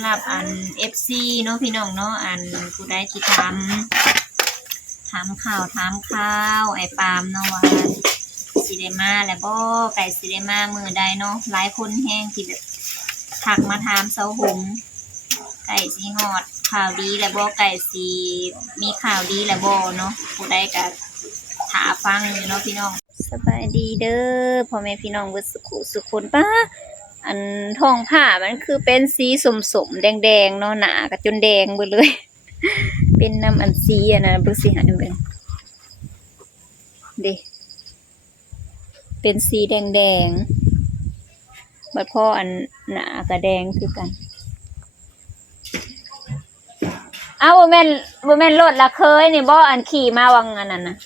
ำหรับอัน FC เนาะพี่น้องเนาะอันผู้ใดที่ถามข่าวไอ้ปามเนาะว่าสิได้มาแล้วบ่ไก่สิได้มามื้อใดเนาะหลายคนแฮงที่แบบทักมาถามเซาหงไก่สิฮอดข่าวดีแล้วบ่ไก่สิมีข่าวดีแล้วบ่เนาะผู้ใดก็ถาฟังอยู่เนาะพี่น้องสบายดีเด้อพ่อแม่พี่น้องเบิดสุขคนป้าอันท้องผ้ามันคือเป็นสีสมๆแดงๆเนาะหนาก็จนแดงเบิดเลยเป็นน้ำอันสีอ่ะนะเบิ่งสิหาเบิ่งเด้เป็นสีแดงบัดพออันหนาก็แดงคือกันเอาบ่แม่นรถละเคยนี่บ่อันขี่มาวังอันนั้นน่ะ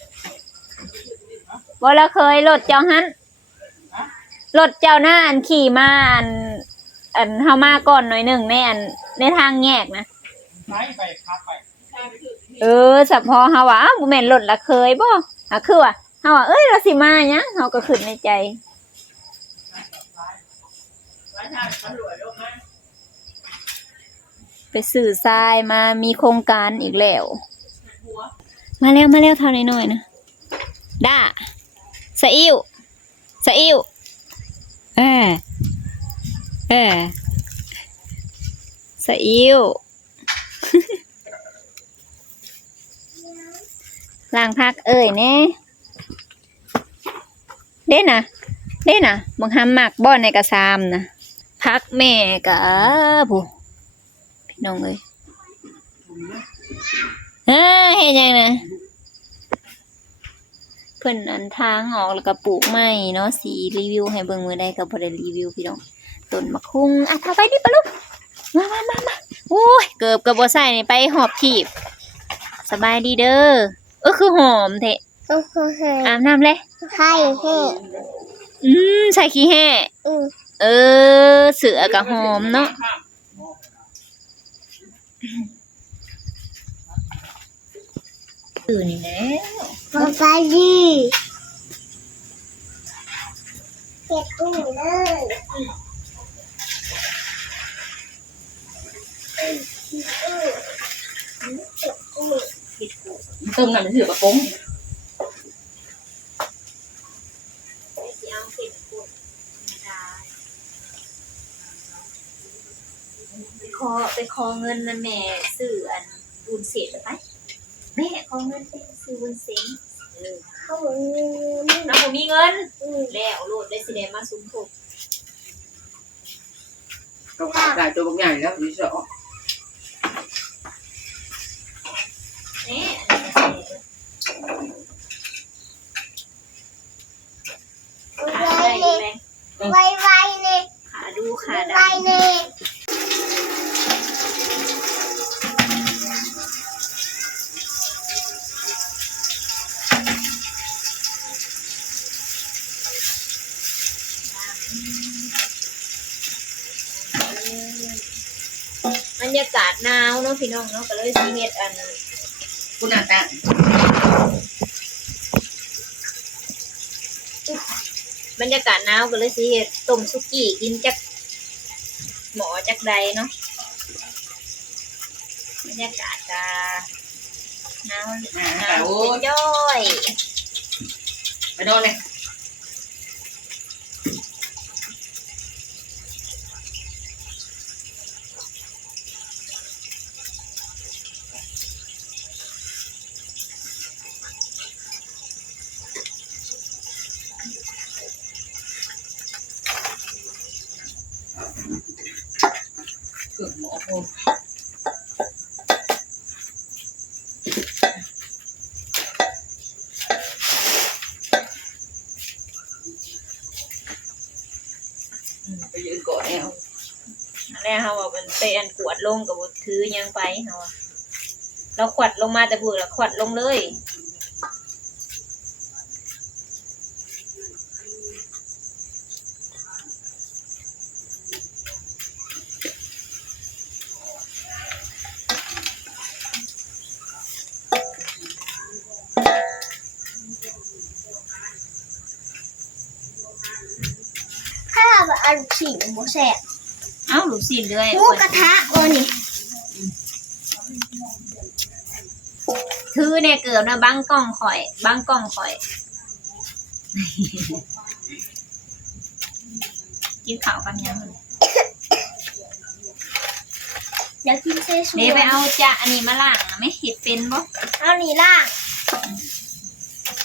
บ่ละเคยรถเจ้าหันรถเจ้าหน้าอันขี่มาอันเฮามาก่อนหน่อยหนึ่งในทางแยกนะไปครับไปเฉพาะเฮาว่าบ่แม่นรถละเคยบ่คือว่าเฮาว่าเอ้ยเราสิมาหยังเฮาก็คิดในใจไปสื่อทรายมามีโครงการอีกแล้วมาแล้วเท่าน้อยๆนะด้าสะอิ่วสะอิ่วสะอิ่ว ล้างพักเอ้ยแน่เด้นะบังคับหมักบ่อนในกระซามนะพักแม่กะผู้พี่น้องเอ้ยเฮ็ดยังนะเพิ่นอันทางออกแล้วก็ปลูกไม้เนาะสีรีวิวให้เบิ่งมื้อใดก็บ่ได้รีวิวพี่น้องต้นมะคุงถ้าไปดิปะลูกมาโอ้ยเกือบก็บ่ใส่นี่ไปหอบถีบสบายดีเด้อคือหอมแท้อาบน้ำเลยใช่ใส่ขี้แห่เสือกับหอมเนาะตื่นนี่แล้วสบายดีเก็บตู้เลยตึมหน่อยมันถือกระป๋องไปขอเงินนะแม่ซื้ออันบุญเศษไปแม่ขอเงินไปซื้อบุญเศษเขาบอกเราผมมีเงินแล้วโหลดได้สิเดมาซุ้มถูกต้องขาดได้ตัวบางอย่างแล้วดิฉันเนี่ยขาได้ไหมไวเนี่ยขาดูขาได้เนี่ยบรรยากาศหนาวเนาะพี่น้องเนาะก็เลยสิเฮ็ดอันคุณอาตาบรรยากาศหนาวก็เลยสิเฮ็ดต้มสุกี้กินจักหมอจักใดเนาะบรรยากาศก็หนาวเป็นย่อยไปโดนเลยเกือบหมอโคไปยืนก่อนแล้วเฮาว่ามันไปอันกวดลงก็บ่ถือยังไปเฮาเราขวัดลงมาแต่พูดแล้วขวัดลงเลยอันฉี่โมแสบ อ้าลูกศิษย์เลย หมูกระทะโอ้นี่ ถือเนี่ยเกิดนะบังกล้องข่อยบังกล้องข่อย กินข้าวกันยัง อยากกินเซซู เดี๋ยวไปเอาจะอันนี้มาล้างนะไม่เห็ดเป็นบ่ เอานี่ล่าง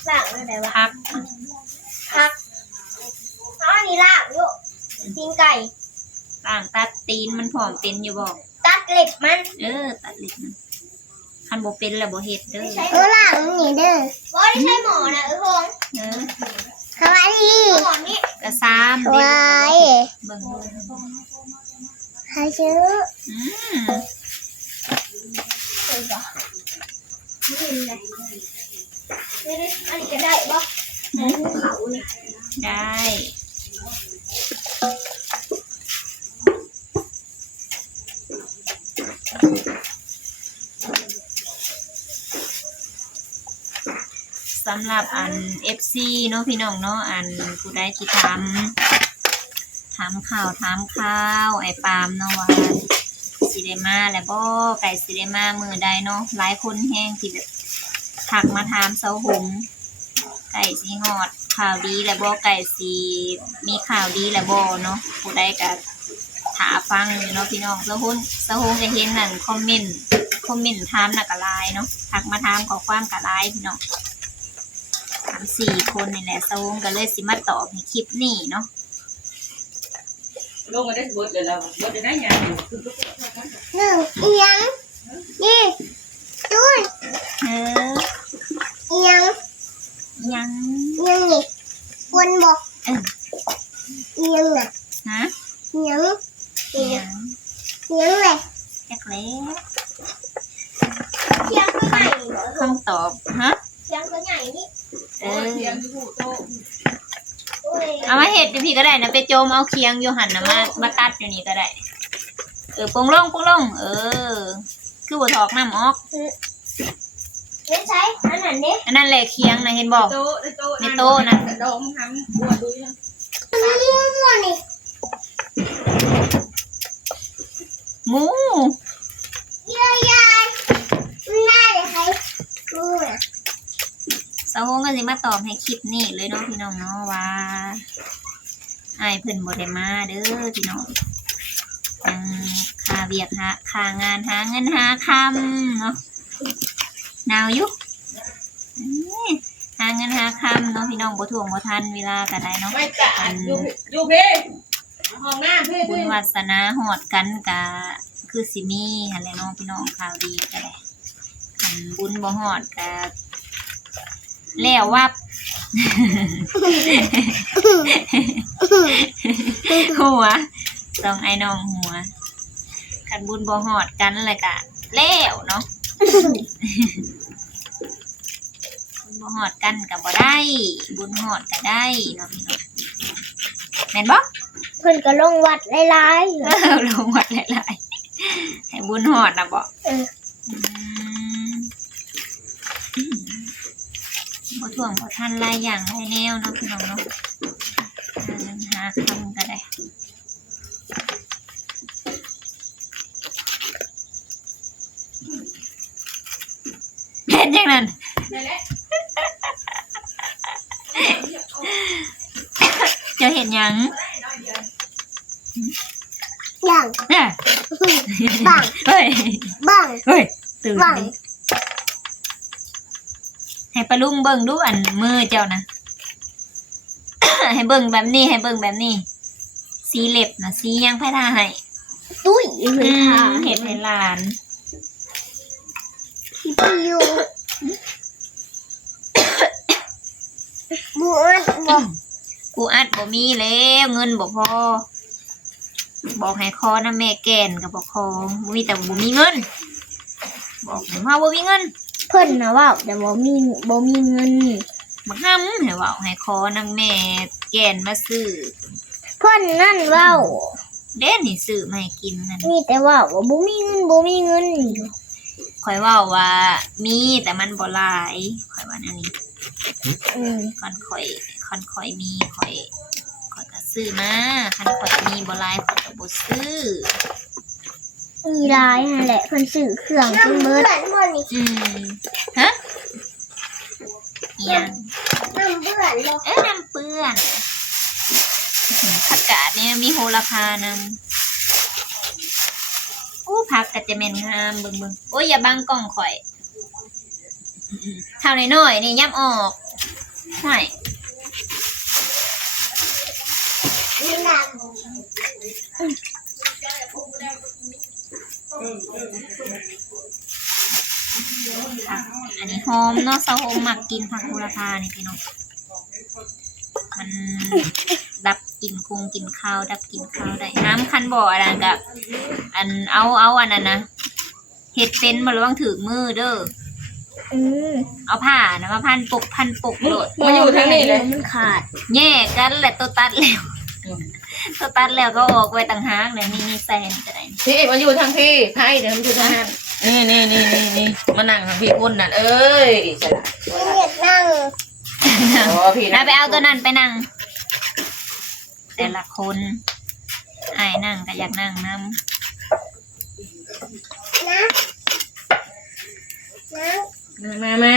อะไรวะ พัก พักเอาอันนี้ล่างอยู่ตีนไก่ ล้างตัดตีนมันผอมเป็นอยู่บ่ ตัดเล็บมัน ตัดเล็บมันคันบ่เป็นแล้วบ่เฮ็ดเด้อ ล่างนี่เด้อบ่ได้ใช้หมอนะพง เออ สวัสดีหมอนี่ กระซ้ำเด้อเบิ่งดู ใครซื้อ อืม นี่เลยอันนี้ก็ได้บ่เขาเนี่ย ได้สำหรับอัน FC เนาะพี่น้องเนาะอันผู้ใดที่ถามข่าวไอ้ปาล์มเนาะว่าสิได้มาแล้วบ่ไก่สิได้มามื้อใดเนาะหลายคนแฮงที่แบบทักมาถามเซาหงไก่สิฮอดข่าวดีแล้วบ่ไก่สิมีข่าวดีแล้วบ่เนาะผู้ใดก็ถาฟังอยู่เนาะพี่น้องเซาหงจะเห็นนั่นคอมเมนต์ถามน่ะก็หลายเนาะทักมาถามขอความก็หลายพี่น้อง3-4 คนนี่แหละเซาหงก็เลยสิมาตอบในคลิปนี้เนาะ ลงมาได้เบิดเลยแล้วเบิดได้ยัง 1อีหยังนี่ตุ้ย เออ อีหยัง ยัง อีหยังนี่คนบอก เออ อีหยังน่ะ ฮะ อีหยังอีห ยั ยัง ง อีหยังเลย จักแล้ว เสียงก็ใหญ่เหรอ คำตอบฮะ เสียงก็ใหญ่นี่ เออ เสียงที่ผู้โต โอ้ย เอามาเห็ดอยู่พี่ก็ได้นะไปโจมเอาเคียงอยู่หันนะมาตัดอยู่นี่ก็ได้ปงลงคือบ่ถอกน้ำออก เล่นใช้อันนั้นเด้ อันนั้นแหละเคียงนะเห็นบอก โตในโต ในโต๊ะน่ะ ดองทำบัวดูยัง มั่วนี่ หมู เยอะยายมันน่าเลยใครกูน่ะ สาวโฮงก็สิมาตอบให้คลิปนี้เลยเนาะพี่น้องเนาะว่าอ้ายเพิ่นบ่ได้มาเด้อพี่น้องยังค่าเวียกค่างานหาเงินหาคำเนาะหนาวอยู่หาเงินหาคำเนาะพี่น้องบ่ถ่วงบ่ทันเวลาก็ได้เนาะ ไม่กะอยู่พี่ห้องหน้าพี่ บุญวาสนาหอดกันกะคือสิมีหั่นแหละเน้องพี่น้องข่าวดีก็ได้คันบุญบ่หอดกะแล้ววับ หัวต้องไอ้น้องหัวคันบุญบ่หอดกันเลยกะแล้วเนาะ บุญบ่หอดกันกะบ่ได้ บุญหอดก็ได้เนาะพี่น้องแม่นบ่ เพิ่นก็ลงวัดหลายๆ ลงวัดหลายๆให้บุญหอดนะบ่ บ่ถ่วงบ่ทันหลายอย่างหลายแนวเนาะพี่น้องเนาะหาคำก็ได้เฮ็ดจังนั้น นั่นแหละ จะเห็นหยัง อย่าง เนี่ย บัง เฮ้ย บัง เฮ้ยตื่น บัง ดิให้ปลาลุงเบิ่งดูอันมือเจ้านะ ให้เบิ่งแบบนี้ให้เบิ่งแบบนี้ สีเล็บนะสียังไผทาให้ ตุ้ยเพิ่นทา เห็ดให้หลาน พี่อยู่บัวบอก กูอัดบ่มีแล้วเงินบ่พอบอกให้คอนะแม่แก่นกับบ่คอบ่มีแต่บ่มีเงิน บอกให้ว่าบ่มีเงิน เพิ่นนะว่าแต่บ่มีเงิน บักห้ำให้เว่าให้คอนะแม่แก่นมาซื้อ เพิ่นนั่นเว้า เด่นนี่ซื้อมาให้กินนั่น มีแต่ว่าบ่มีเงิน ข่อยเว้าว่ามีแต่มันบ่หลายข่อยว่าแนวนี้ อืม ค่อนข่อยมีข่อยก็ ซื้อมาคันข่อยมีบ่หลายข่อยก็บ่ซื้อ มีลายนั่นแหละเพิ่นซื้อเครื่องเพิ่นเบิด ฮะอิหยัง น้ำเบื่อนบ่ น้ำเปื้อนผักกาดเนี่ยมีโหระพานำโอ้ผักก็จะแม่นงามเบิ่งๆโอ้ยอย่าบังกล้องข่อยเท่าน้อยๆนี่ยับออกใช่ มีน้ำ อันนี้หอมเนาะเซาโฮมมักกินผักโหระพานี่พี่น้องมันดับกลิ่นคงกินข้าวดับกลิ่นข้าวได้น้ำคันบ่ออะไรกับอันเอาอันนั้นนะเห็ดเป็นมาระวังถือมือเด้อเอาผ้านะมาพันปกโหลด มาอยู่ทางนี้เลย มันขาด แย่กันแหละตัวตัดแล้วตัวตัดแล้วก็ออกไว้ต่างหากเลยนี่แซนจะได้ พี่มาอยู่ทางพี่ไพ่เดี๋ยวมันอยู่ทางนั้นนี่มานั่งทางพี่คนนั่นเอ้ยใช่ละ อยากนั่ง อ๋อพี่ ไปเอาตัวนั้นไปนั่งแต่ละคนไอ้นั่งก็อยากนั่งน้ำ มา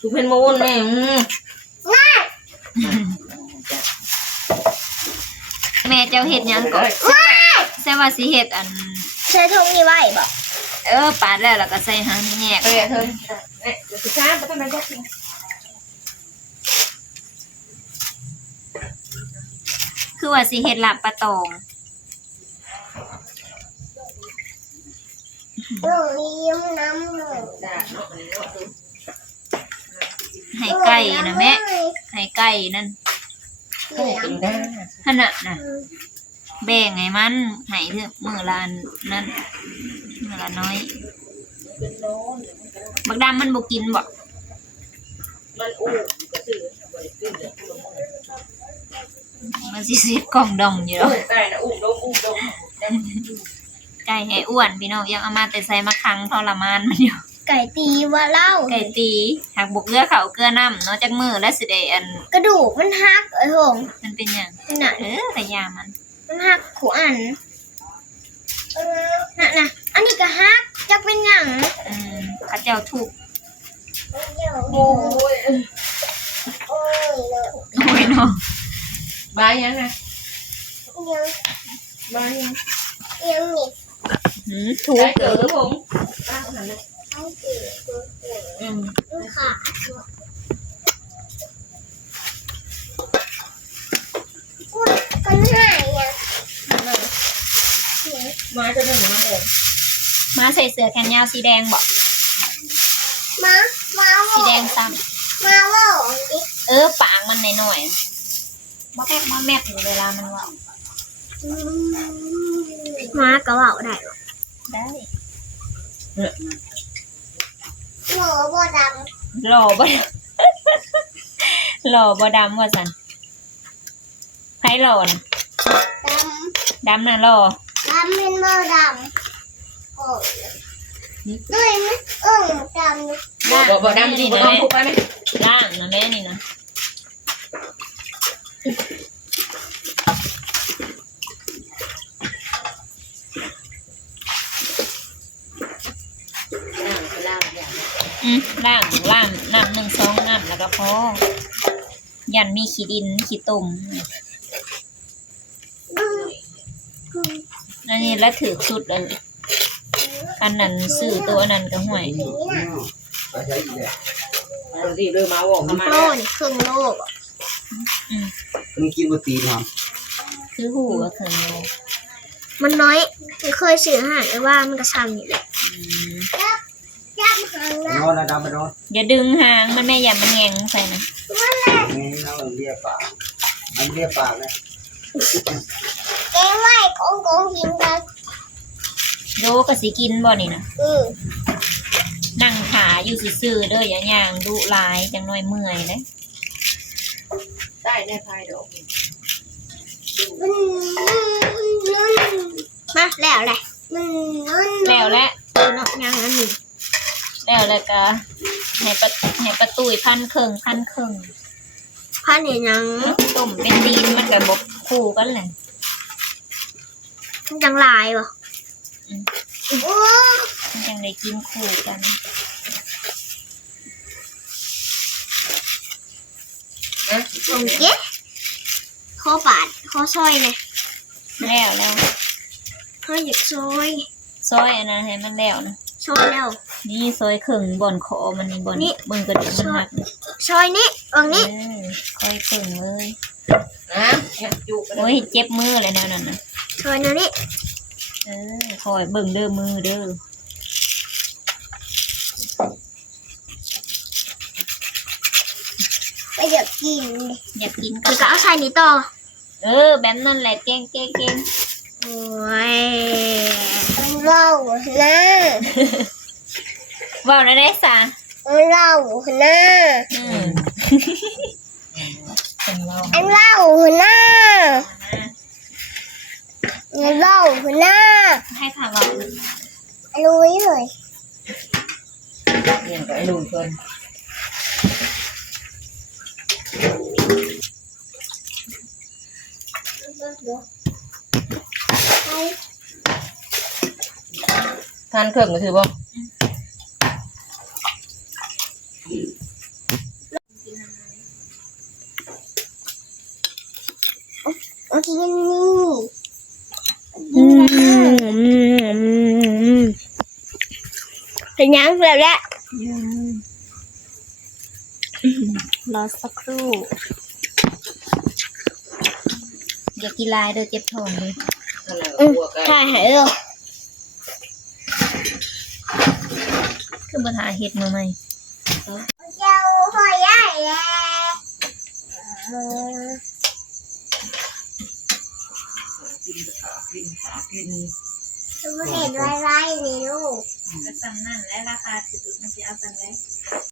ดูเพนมูนแม่ แม่เจ้าเห็ดหยังก่อนใช่ว่าสิเห็ดอัน ใช้ทงนี่ไว้บ่ ปาดแล้วก็ใส่หางแยก ไปเถอะเนี่ยเดี๋ยวช้าไปทำไมจะกิน คือว่าสิเห็ดหลับปลาตอง ยิ้มน้ำหน่อย ด่าเนาะ ให้ไก่นะแม่ให้ไก่นั่น กินได้ ขนาดน่ะแบ่งไงมันให้เถอะมือลานนั่นมือละน้อยบักดำมันบ่กินบ่ มันอู้กระสือ มันสิเสียกล่องดองอยู่ โอ้ แล้ว ยไก่นะอู้ดม ไก่ให้อ้วนพี่น้องยังเอามาแต่ใส่มะคังทรมานมันอยู่ ไก่ตีว่าเล่า ไก่ตีหากบกเกลือเขาเกลือน้ำเนาะจากมือแล้วสิได้อัน กระดูกมันหักหง มันเป็นอย่าง น่ะ แต่ยามัน มันหักขู่อันน่ะอันนี้ก็หักจะเป็นหยัง เขาเจ้าถูก โอ้ย โอ้ยเนาะ บายยังไงบายยัง ถูก ได้เจอผม ค่ะกันหายอ่ะ มาจะหนึ่งมาเลย มาใส่เสื้อแขนยาวสีแดงบอก มา สีแดงซ้ มาว่าดิ ำปากมันหน่อยๆมาแมบอยู่เวลามันว่า มาก็ว่าได้ ได้ หนูบ่ด หล่อบ่ หล่อบ่ดำว่าสันไพ่หล่อน ำ ดำน่ะหล่อ ดำเป็นบ่ดำโอ้ยด้วยมั้ยดำ บ่ดำดีบ่ต้องพูดไปไหม ล่างนะแม่นี่นะล่างน้ำ1-2น้ำแล้วก็พอยันมีขี้ดินขี้ตุ่มอันนี้แล้วถือสุดเลยอันนั้นซื้อตัวอันนั้นก็ห่วย ดีเลยมาบอกมา โลนี่ครึ่งโลก มึงกินบะตีท คือหูก็ถึงโล มันน้อยเคยซื้ออาหารไว้ว่ามันก็ซ้ำนี่แหละ ำนอนนะดำไปนอน อย่าดึงหางมันแม่อย่ามันแงงใส่นะ นี่เราเรียกปากมันเรียกปากเลย แกงไว้กงกินกัน โยก็สิกินบ่นี่นะ นั่งขาอยู่ซื่อๆเด้ออย่าย่างดุลายจังน้อยเมื่อยเลย ได้ได้พายดอก มาแล้วแหละ แล้วและ นอกยังอันนี้ แล้วแล้วก็ให้ประตูพันเคิง พันเห็นยัง ต้มเป็นตีนมันก็บ่ คู่กันแหละ มันจังหลายบ่โอ้ มันยังได้กินคู่กัน นะ ผมเก๊ข้อปาดข้อซอยเลย แล้ว ข้ออยากซอย ซอยอันนั้นให้มันแล้วนะ ซอยแล้ว นี่ซอยครึ่งบ่อนคอมันนี่บ่อน นี่ เบิ่งกระดูกมันหัก ซอยนี้ตรงนี้ คอยครึ่งเลย นะเนี่ยจุก โอ้ยเจ็บมือเลยแนวนั้นนะ ซอยนี้ คอยเบิ่งเด้อมือเด้อ ไปอยากกินดิ อยากกิน แล้ ก็ วก็เอาใส่นี้ต่อ แบบนั้นแหละเก่ง โอ้ยมันเล่านะ ว่าได้สะ มันเล่านะ เป็นเรา อันเล่านะมันเล่านะ ให้ค่ะว่า รู้เลย เนี่ยกับไอ้ลุงเพิ่น ไป ทานเครื่องก็ถือบ่ โอเคนี่เป็นยังแล้วแหละ รอสักครู่อย่ากินลายเด้อเจ็บท้องเลย นั่นแหละก็บัวไก่ ใช่หายเลย คือปัญหาเห็ดมาไหม เจ้าพ่อใหญ่แล้ว กิน ดูเห็นไรๆนี่ลูก ก็สั่งนั่นและราคาถือมันจะเอาสั่งได้